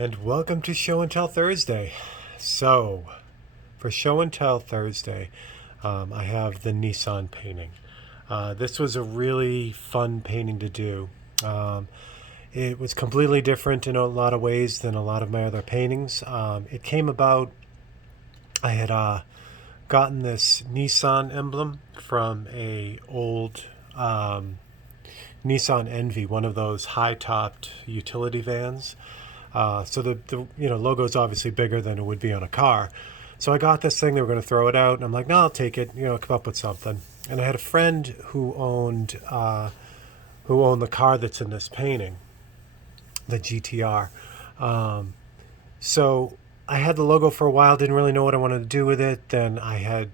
And welcome to Show and Tell Thursday. So, for Show and Tell Thursday, I have the Nissan painting. This was a really fun painting to do. Um, it was completely different in a lot of ways than a lot of my other paintings. It came about, I had gotten this Nissan emblem from a old Nissan Envy, one of those high-topped utility vans. So the logo is obviously bigger than it would be on a car. So I got this thing. They were going to throw it out, and I'm like, no, I'll take it. Come up with something. And I had a friend who owned the car that's in this painting, the GTR. So I had the logo for a while. Didn't really know what I wanted to do with it. Then I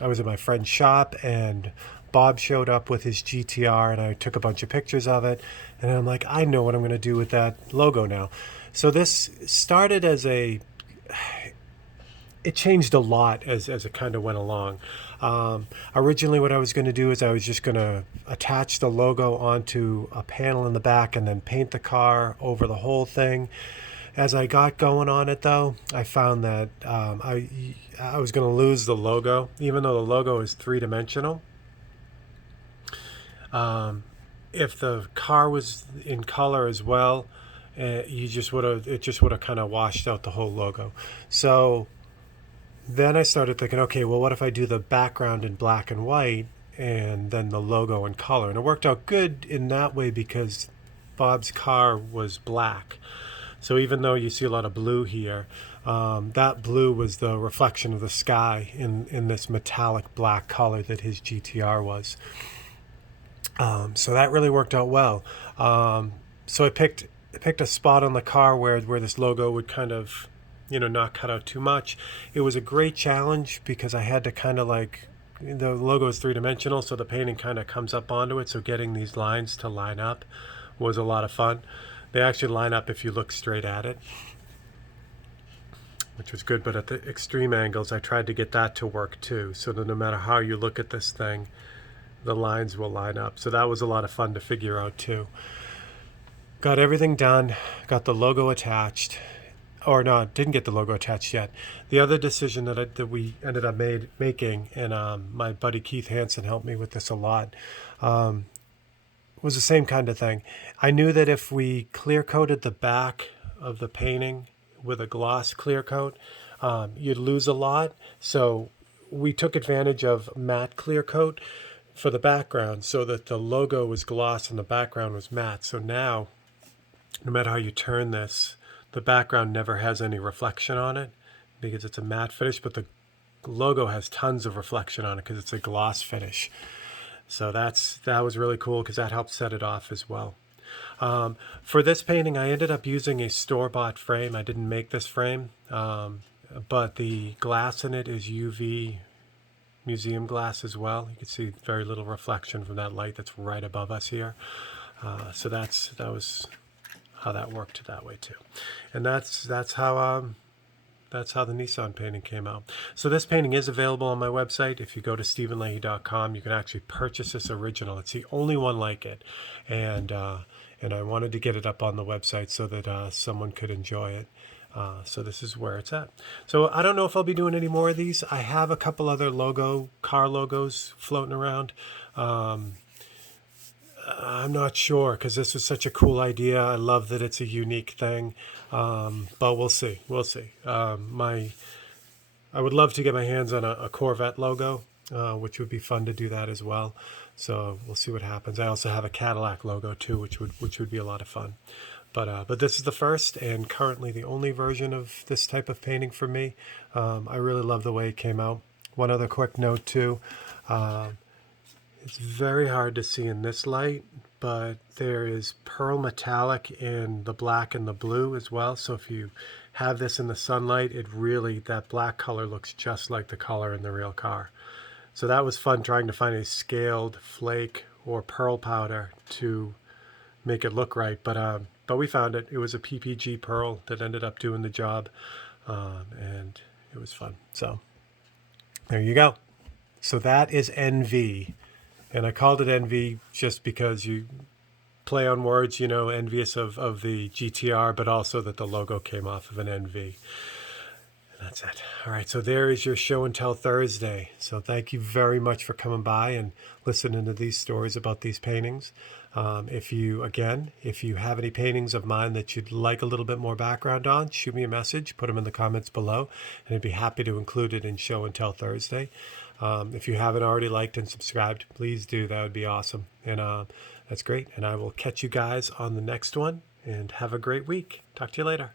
was at my friend's shop, and Bob showed up with his GTR, and I took a bunch of pictures of it. And I'm like, I know what I'm going to do with that logo now. So this started it changed a lot as it kind of went along. Originally, what I was going to do is I was just going to attach the logo onto a panel in the back and then paint the car over the whole thing. As I got going on it, though, I found that I was going to lose the logo, even though the logo is three-dimensional. If the car was in color as well, it just would have kind of washed out the whole logo. So then I started thinking, okay, well, what if I do the background in black and white and then the logo in color? And it worked out good in that way because Bob's car was black. So even though you see a lot of blue here, that blue was the reflection of the sky in this metallic black color that his GTR was. So that really worked out well. So I picked a spot on the car where this logo would kind of, not cut out too much. It was a great challenge because I had to kind of the logo is three-dimensional, so the painting kind of comes up onto it. So getting these lines to line up was a lot of fun. They actually line up if you look straight at it, which was good. But at the extreme angles, I tried to get that to work too, so that no matter how you look at this thing, the lines will line up. So that was a lot of fun to figure out too. Got everything done, got the logo attached. Or no, didn't get the logo attached yet. The other decision that we ended up making, and my buddy Keith Hansen helped me with this a lot, was the same kind of thing. I knew that if we clear coated the back of the painting with a gloss clear coat, you'd lose a lot. So we took advantage of matte clear coat for the background so that the logo was gloss and the background was matte. So now, no matter how you turn this, the background never has any reflection on it because it's a matte finish, but the logo has tons of reflection on it because it's a gloss finish. So that was really cool because that helped set it off as well. For this painting, I ended up using a store-bought frame. I didn't make this frame, but the glass in it is UV museum glass as well. You can see very little reflection from that light that's right above us here. So that was how that worked that way too. And that's how the Nissan painting came out. So this painting is available on my website. If you go to stephenleahy.com, you can actually purchase this original. It's the only one like it, and I wanted to get it up on the website so that someone could enjoy it. So this is where it's at. So I don't know if I'll be doing any more of these. I have a couple other car logos floating around. I'm not sure because this was such a cool idea. I love that it's a unique thing, but we'll see. We'll see. I would love to get my hands on a Corvette logo, which would be fun to do that as well. So we'll see what happens. I also have a Cadillac logo too, which would be a lot of fun. But this is the first and currently the only version of this type of painting for me. I really love the way it came out. One other quick note too. It's very hard to see in this light, but there is pearl metallic in the black and the blue as well. So if you have this in the sunlight, that black color looks just like the color in the real car. So that was fun trying to find a scaled flake or pearl powder to make it look right. But we found it. It was a PPG pearl that ended up doing the job, and it was fun. So there you go. So that is NV. And I called it NV just because play on words, envious of the GTR, but also that the logo came off of an NV. And that's it. All right, so there is your Show and Tell Thursday. So thank you very much for coming by and listening to these stories about these paintings. If you have any paintings of mine that you'd like a little bit more background on, shoot me a message, put them in the comments below, and I'd be happy to include it in Show and Tell Thursday. If you haven't already liked and subscribed, please do. That would be awesome. And that's great. And I will catch you guys on the next one, and have a great week. Talk to you later.